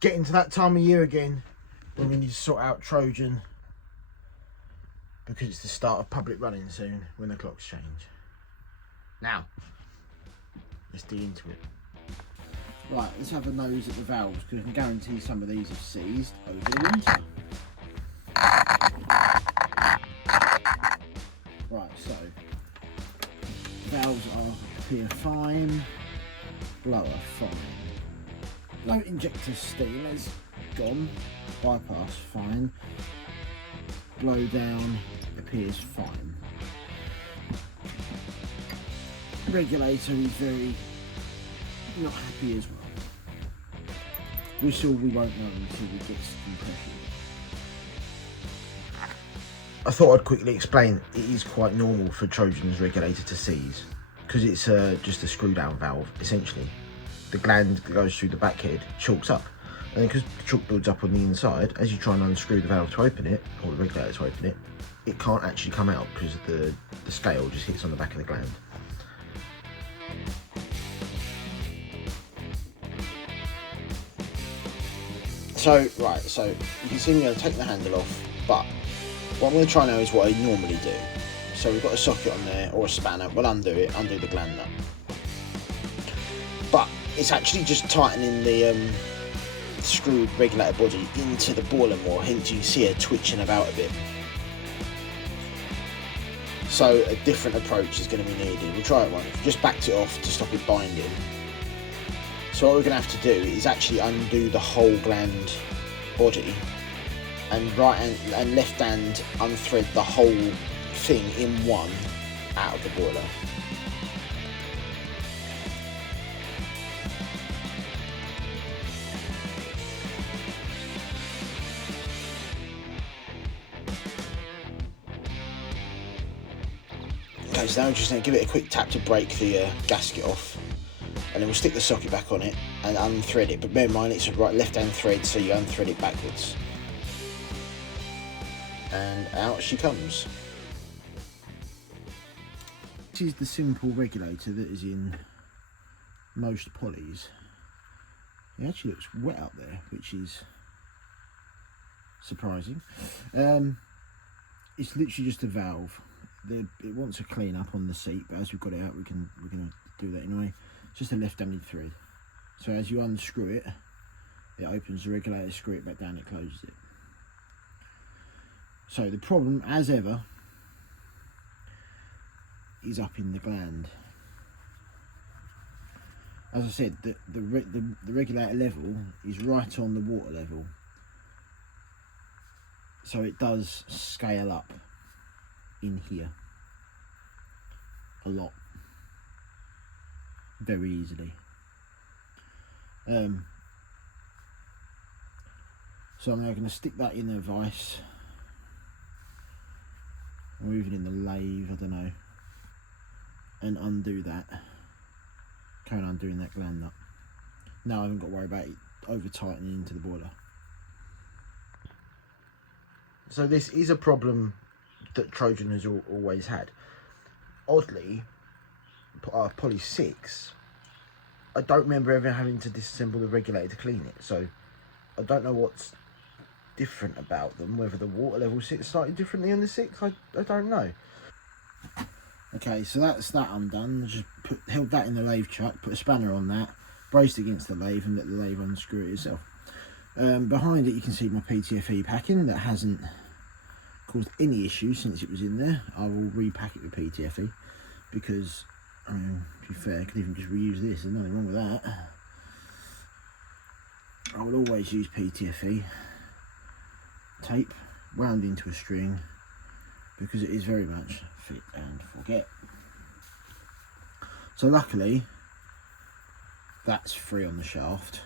Getting to that time of year again when we need to sort out Trojan, because it's the start of public running soon when the clocks change. Now, let's dig into it. Right, let's have a nose at the valves, because I can guarantee some of these have seized over the winter. Right, so valves appear fine, blower fine. Low injector steam is gone, bypass fine, blow down appears fine. Regulator is very not happy as well. Whistle we won't know until we get compression. I thought I'd quickly explain it is quite normal for Trojan's regulator to seize, because it's just a screw down valve essentially. The gland that goes through the back head chalks up, and because the chalk builds up on the inside, as you try and unscrew the valve to open it, or the regulator to open it, it can't actually come out because the scale just hits on the back of the gland. So you can see me going to take the handle off, but what I'm going to try now is what I normally do. So we've got a socket on there, or a spanner, we'll undo it, undo the gland nut. But it's actually just tightening the screwed regulator body into the boiler more, hence you see it twitching about a bit. So a different approach is going to be needed. We'll try it once. Just backed it off to stop it binding. So what we're going to have to do is actually undo the whole gland body, and right and left hand unthread the whole thing in one out of the boiler. Okay, so now we're just going to give it a quick tap to break the gasket off, and then we'll stick the socket back on it and unthread it, but bear in mind it's a right left hand thread, so you unthread it backwards. And out she comes. This is the simple regulator that is in most polys. It actually looks wet up there, which is surprising. It's literally just a valve. It wants a clean up on the seat, but as we've got it out, we're going to do that anyway. It's just a left-handed thread. So as you unscrew it, it opens the regulator, screw it back down, it closes it. So the problem, as ever, is up in the gland. As I said, the regulator level is right on the water level, so it does scale up in here a lot, very easily. So I'm now going to stick that in a vise, or even in the lathe, I don't know, and undo that. Carry on undoing that gland nut. Now I haven't got to worry about it over tightening into the boiler. So this is a problem that Trojan has always had. Oddly, Poly 6, I don't remember ever having to disassemble the regulator to clean it, so I don't know what's different about them, whether the water level sits slightly differently on the 6, I don't know. Okay, so that's that undone. I just held that in the lathe chuck, put a spanner on that, braced against the lathe, and let the lathe unscrew it itself. Behind it you can see my PTFE packing that hasn't caused any issues since it was in there. I will repack it with PTFE because, to be fair, I could even just reuse this, there's nothing wrong with that. I will always use PTFE tape wound into a string because it is very much fit and forget. So luckily that's free on the shaft,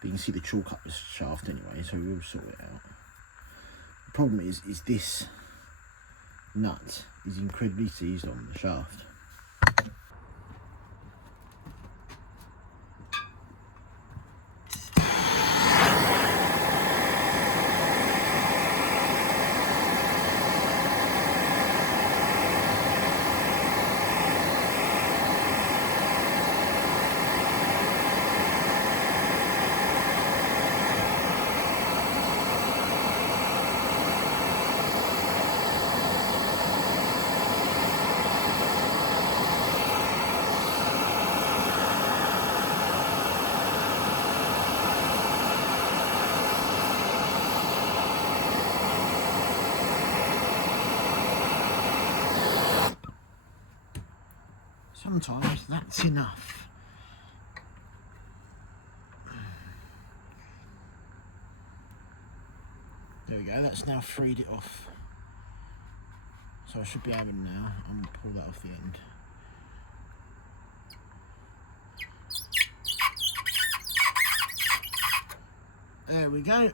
but you can see the chalk up the shaft anyway, so we'll sort it out. The problem is this nut is incredibly seized on the shaft. sometimes that's enough. There we go, that's now freed it off. So I should be able now, I'm going to pull that off the end. There we go.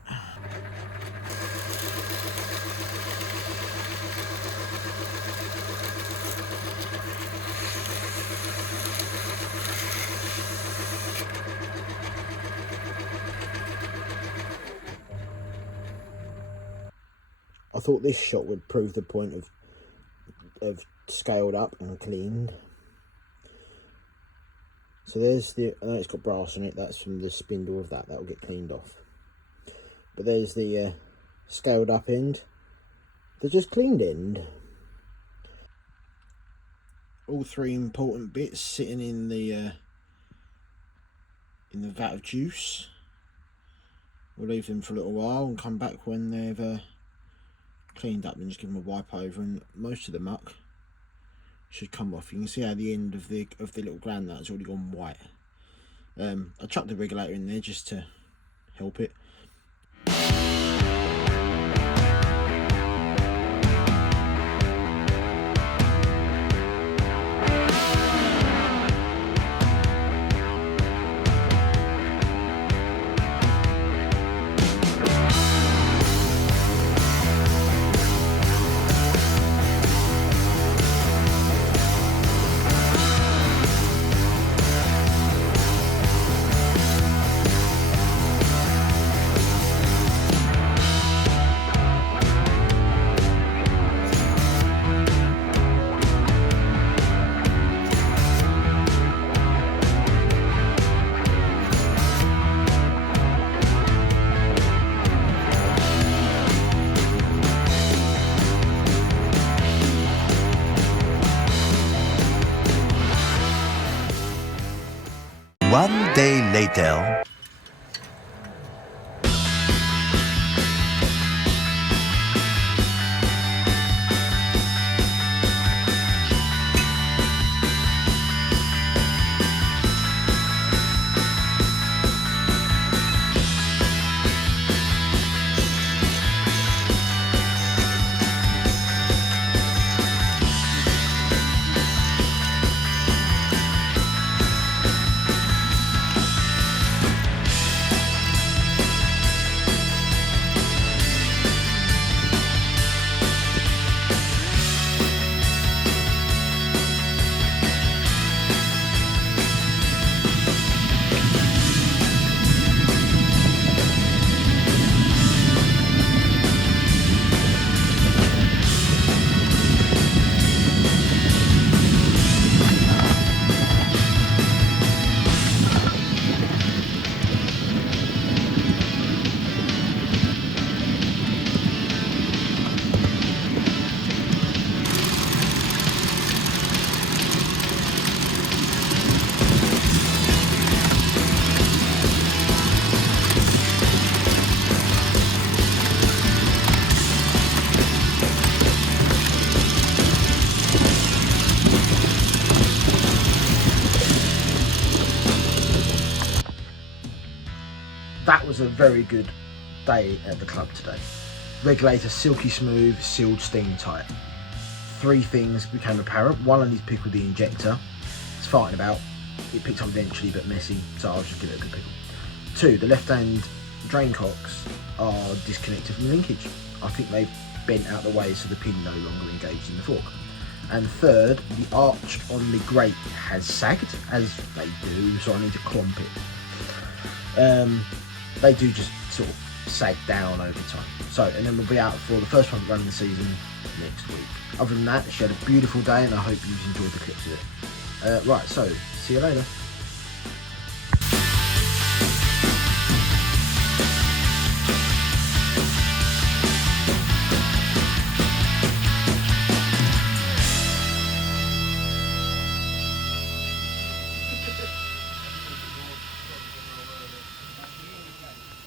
I thought this shot would prove the point of scaled up and cleaned. So there's the, I know it's got brass on it, that's from the spindle of that will get cleaned off. But there's the scaled up end, the just cleaned end. All three important bits sitting in the vat of juice. We'll leave them for a little while and come back when they've cleaned up and just give them a wipe over, and most of the muck should come off. You can see how the end of the little gland that's already gone white. I chucked the regulator in there just to help it. One day later. That was a very good day at the club today. Regulator silky smooth, sealed steam tight. Three things became apparent. One, I need to pickle the injector. It's farting about. It picked up eventually, but messy, so I'll just give it a good pickle. Two, the left hand drain cocks are disconnected from the linkage. I think they've bent out the way so the pin no longer engaged in the fork. And third, the arch on the grate has sagged, as they do, so I need to clomp it. They do just sort of sag down over time. So, and then we'll be out for the first one running the season next week. Other than that, she had a beautiful day and I hope you've enjoyed the clips of it. Right, so, see you later.